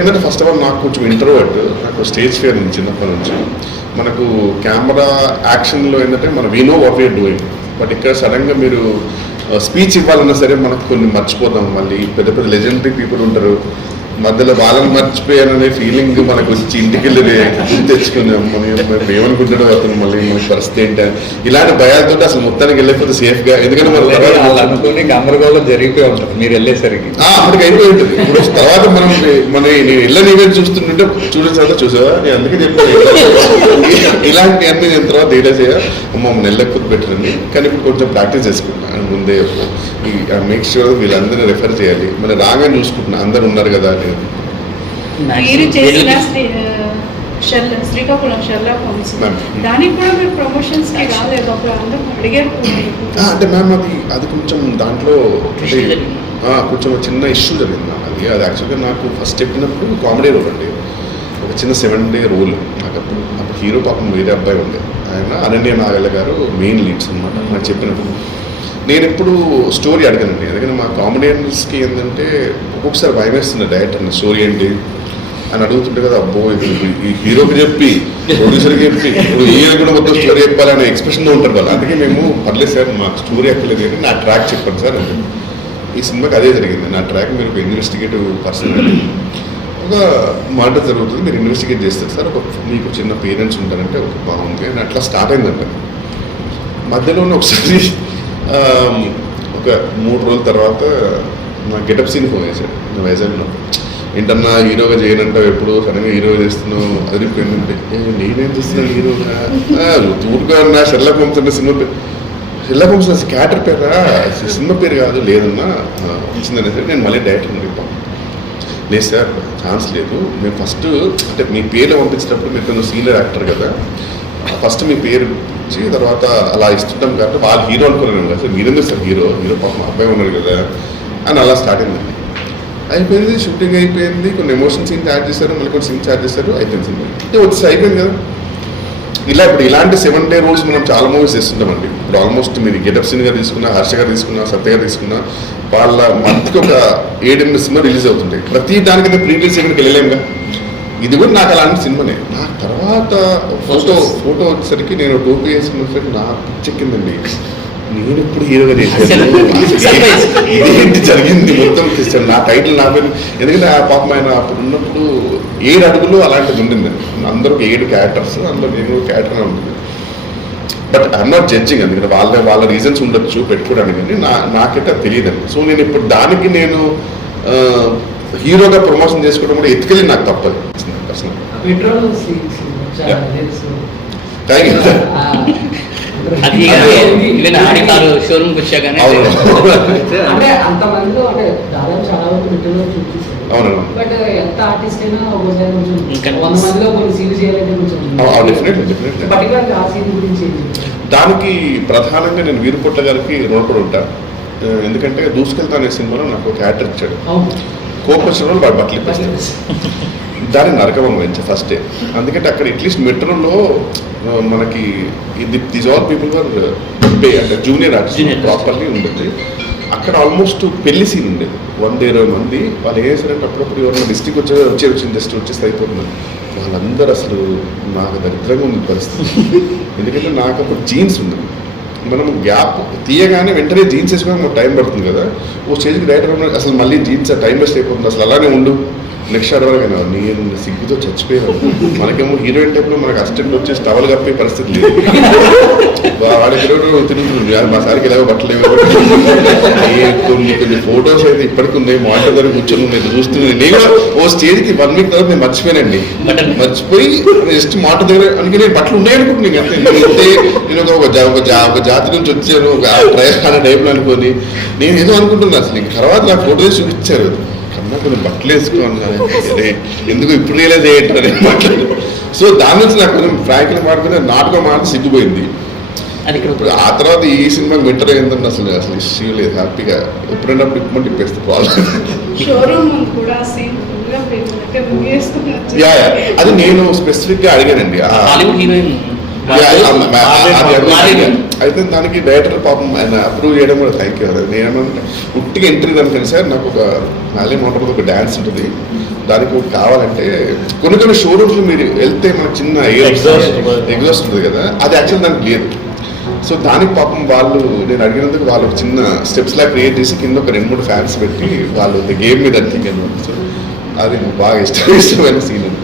ఎందుకంటే first of all నాకు కొంచెం ఇంట్రోవర్ట్, నాకు స్టేజ్ ఫియర్ ఉంది చిన్నప్పటి నుంచి. మనకు కెమెరా యాక్షన్లో ఏంటంటే మనం we know what we are doing, but ఇక్కడ సడన్గా మీరు స్పీచ్ ఇవ్వాలన్నా సరే మనకు కొన్ని మర్చిపోతాం. మళ్ళీ పెద్ద పెద్ద లెజెండరీ పీపుల్ ఉంటారు, మధ్యలో వాళ్ళని మర్చిపోయాననే ఫీలింగ్ మనకు వచ్చి ఇంటికి వెళ్ళి తెచ్చుకున్నాం. మనం ఏమనుకుంటాడో అతను మళ్ళీ మన పరిస్థితి ఏంటి ఇలాంటి భయాలతో అసలు మొత్తానికి వెళ్ళకపోతే సేఫ్గా, ఎందుకంటే మనం అనుకుని గమరగోళం జరిగిపోయి ఉంటుంది మీరు వెళ్ళేసరికి. అప్పటికి అయిపోయి ఉంటుంది. ఇప్పుడు తర్వాత మనం నేను వెళ్ళని ఈవెంట్ చూస్తుంటే చూసావా నేను అందుకే చెప్పాను ఇలాంటి అన్ని నేను తర్వాత డీటెయిల్స్ మమ్మల్ని నెల్లకపోతే పెట్టరండి. కానీ ఇప్పుడు కొంచెం ప్రాక్టీస్ చేసుకుంటున్నాను ముందే. మేక్ షూర్ వీళ్ళందరినీ రెఫర్ చేయాలి, మళ్ళీ రాగానే చూసుకుంటున్నా అందరు ఉన్నారు కదా అని. మీరు చేసిన శ్రీకాకుళం షెర్లాక్ హోమ్స్ దానికి కూడా మీరు ప్రమోషన్స్ కి రాలేదు, అప్పుడు అందరూ అడిగారు. అంటే మ్యామ్ అది కొంచెం దాంట్లో కొంచెం చిన్న ఇష్యూ జరిగింది మ్యామ్. అది యాక్చువల్గా నాకు ఫస్ట్ చెప్పినప్పుడు కామెడీ రోల్ అండి, ఒక చిన్న 7-day రోల్. నాకు అప్పుడు హీరో పాపం వేరే అబ్బాయి ఉండే, ఆయన అనన్య నాగల్ల గారు మెయిన్ లీడ్స్ అనమాట. నాకు చెప్పినప్పుడు నేను ఎప్పుడు స్టోరీ అడగనండి, ఎందుకంటే మా కామెడియన్స్కి ఏంటంటే ఒక్కొక్కసారి భయం వేస్తుంది డైరెక్టర్ స్టోరీ ఏంటి అని అడుగుతుంటే కదా, అబ్బో ఈ హీరోకి చెప్పి ప్రొడ్యూసర్కి చెప్పి ఇప్పుడు ఈయన కూడా మొత్తం స్టోరీ చెప్పాలనే ఎక్స్ప్రెషన్లో ఉంటారు వాళ్ళు. అందుకే మేము పర్లేదు సార్ మాకు స్టోరీ ఎక్కలేదు కానీ నా ట్రాక్ చెప్పండి సార్ అంటే. ఈ సినిమాకి అదే జరిగింది, నా ట్రాక్ మీరు ఒక ఇన్వెస్టిగేటివ్ పర్సన్ అండి, ఒక మర్డర్ జరుగుతుంది మీరు ఇన్వెస్టిగేట్ చేస్తారు సార్, ఒక మీకు చిన్న పేరెంట్స్ ఉంటారంటే ఒక బాగుంది అని అట్లా స్టార్ట్ అయిందంట. మధ్యలోనే ఒకసారి ఒక 3 రోజుల తర్వాత నా గెటప్ సీన్ ఫోన్ చేశాడు నా వైజాగ్లో. ఏంటన్నా హీరోగా చేయనంటావు, ఎప్పుడు సడన్గా హీరోగా చేస్తున్నావు అది పోయిందంటే నేనేం చేస్తున్నాను హీరోగా ఊరుగా నా షెర్లాక్ హోమ్స్ అంటే సినిమా పేరు. షెర్లాక్ హోమ్స్ క్యారెక్టర్ పేరా సినిమా పేరు కాదు లేదన్నా వచ్చిందనే సరే నేను మళ్ళీ డైరెక్టర్ అడిగిపోను. లేదు సార్ ఛాన్స్ లేదు, మేము ఫస్ట్ అంటే మీ పేర్లు పంపించేటప్పుడు మీరు కొంచెం సీనియర్ యాక్టర్ కదా, ఫస్ట్ మీ పేరు ఇచ్చి తర్వాత అలా ఇస్తుంటాం కాబట్టి వాళ్ళు హీరో అనుకున్నాను కదా సార్, మీరెందుకు సార్ హీరో పాపం అబ్బాయి ఉన్నారు కదా అని అలా స్టార్ట్ అయిందండి. అయిపోయింది, షూటింగ్ అయిపోయింది, కొన్ని ఎమోషన్ సీన్స్ యాడ్ చేశారు, మళ్ళీ కొన్ని సీన్స్ యాడ్ చేశారు, అయిపోయింది సినిమా వచ్చి అయిపోయింది కదా. ఇప్పుడు ఇలాంటి 7-day రోల్స్ మనం చాలా మూవీస్ చేస్తుంటామండి. ఇప్పుడు ఆల్మోస్ట్ మీరు గెటప్ సీన్ గారు తీసుకున్నా, హర్ష గారు తీసుకున్నా, సత్య గారు తీసుకున్నా, వాళ్ళ మంత్కి ఒక 7-8 సినిమా రిలీజ్ అవుతుంటాయి. ప్రతి దానికైతే ప్రీ రిలీజ్ ఎక్కడికి వెళ్ళలేముగా. ఇది కూడా నాకు అలాంటి సినిమానే. నాకు తర్వాత ఫోటో వచ్చేసరికి నేను టోపీ వేసుకున్న నాకు పిచ్చెక్కిందండి, నేను ఇప్పుడు హీరోగా చేశాను ఇదేంటి జరిగింది మొత్తం. నా టైటిల్ నా పేరు, ఎందుకంటే ఆ పాపం ఆయన అప్పుడు ఉన్నప్పుడు 7 అడుగులు అలాంటిది ఉండింది. అందరూ 7 క్యారెక్టర్స్, అందులో నేను క్యారెక్టర్ ఉంటుంది. బట్ ఐఎమ్ నాట్ జడ్జింగ్, ఎందుకంటే వాళ్ళ రీజన్స్ ఉండొచ్చు పెట్టుకోవడానికి, కానీ నాకైతే అది తెలియదండి. సో నేను ఇప్పుడు దానికి నేను హీరోగా ప్రమోషన్ చేసుకోవడం కూడా ఎత్తుకెళ్ళి నాకు తప్పదు పర్సనల్. దానికి ప్రధానంగా నేను వీరుపొట్ల గారికి రుణపడి ఉంటాను. ఎందుకంటే దూసుకెళ్తా అనే సినిమాలో నాకు ఒక క్యారెక్టర్ ఇచ్చాడు, కోపం వాడు బట్టలు ఇప్పిస్తాడు, దాన్ని నరకవం వెంచ ఫస్ట్ డే. అందుకంటే అక్కడ అట్లీస్ట్ మెట్రోలో మనకి these all people were pay అంటే జూనియర్ ఆర్టిస్ట్ ప్రాపర్లీ ఉండేది. అక్కడ ఆల్మోస్ట్ పెళ్లి సీన్ ఉండేది, 120 మంది. వాళ్ళు ఏం చేశారంటే అప్పుడప్పుడు ఎవరైనా డిస్ట్రిక్ట్ వచ్చి జస్ట్ వచ్చేసి అయిపోతున్నారు. వాళ్ళందరూ అసలు నాకు దరిద్రంగా ఉంది పరిస్థితి. ఎందుకంటే నాకు అప్పుడు జీన్స్ ఉంది, మనం గ్యాప్ తీయగానే వెంటనే జీన్స్ వేసుకొని మనకు టైం పడుతుంది కదా. ఓ స్టేజ్కి డైరెక్టర్ అసలు మళ్ళీ జీన్స్ టైం వేస్ట్ అయిపోతుంది, అసలు అలానే ఉండు నెక్స్ట్ అడవగా నేను సిగ్గుతో చచ్చిపోయాను. మనకేమో హీరోయిన్ టైప్లో మనకు అసిస్టెంట్ వచ్చేసి టవల్ కప్పే పరిస్థితి లేదు. వాడి తిరుగుతుంది మా సారికి ఎలాగో బట్టలేవు. కొన్ని ఫొటోస్ అయితే ఇప్పటికి ఉన్నాయి, మానిటర్ దగ్గర కూర్చొని ఉన్నాయి చూస్తుంది. నేను ఓ స్టేజ్కి 1 week తర్వాత నేను మర్చిపోయానండి, మర్చిపోయి జస్ట్ మానిటర్ దగ్గర అందుకే నేను బట్టలు ఉన్నాయి అనుకుంటున్నాను అంతే. నేను ఒక జాతి నుంచి వచ్చాను అనే టైప్లో అనుకోని నేను ఏదో అనుకుంటున్నాను. అసలు తర్వాత నాకు ఫోటోస్ చూపించారు, కన్నా కొన్ని బట్టలు వేసుకోవాలి ఎందుకు ఇప్పుడు రియలైజ్ అయ్యేటారు మాట్లాడు. సో దాని నుంచి నాకు కొంచెం ఫ్రాంక్లీ మాట్లాడుకునే నాటుగా మాట సిగ్గుపోయింది. ఇప్పుడు ఆ తర్వాత ఈ సినిమాకి వింటర్ ఏంటంటే అసలు ఇష్యూ లేదు, హ్యాపీగా ఎప్పుడైనా పిక్మెంట్ ఇప్పేస్తే ప్రాబ్లం. అది నేను స్పెసిఫిక్ గా అడిగానండి. అయితే దానికి డైరెక్టర్ పాపం ఆయన అప్రూవ్ చేయడం కూడా థ్యాంక్ యూ. నేనేమన్నా ఉట్టిగా ఎంట్రీ దానికి సార్ నాకు ఒక నాలే మోటార్ మీద ఒక డ్యాన్స్ ఉంటుంది, దానికి ఒకటి కావాలంటే కొన్ని షోరూమ్స్లో మీరు వెళ్తే మనకు చిన్న ఎగ్జాస్ట్ ఉంటుంది కదా, అది యాక్చువల్ దానికి లేదు. సో దానికి పాపం వాళ్ళు నేను అడిగినందుకు వాళ్ళు ఒక చిన్న స్టెప్స్ లా క్రియేట్ చేసి కింద ఒక 2-3 ఫ్యాన్స్ పెట్టి వాళ్ళు గేమ్ మీద థింక్. సో అది బాగా ఇష్టమైన సీన్.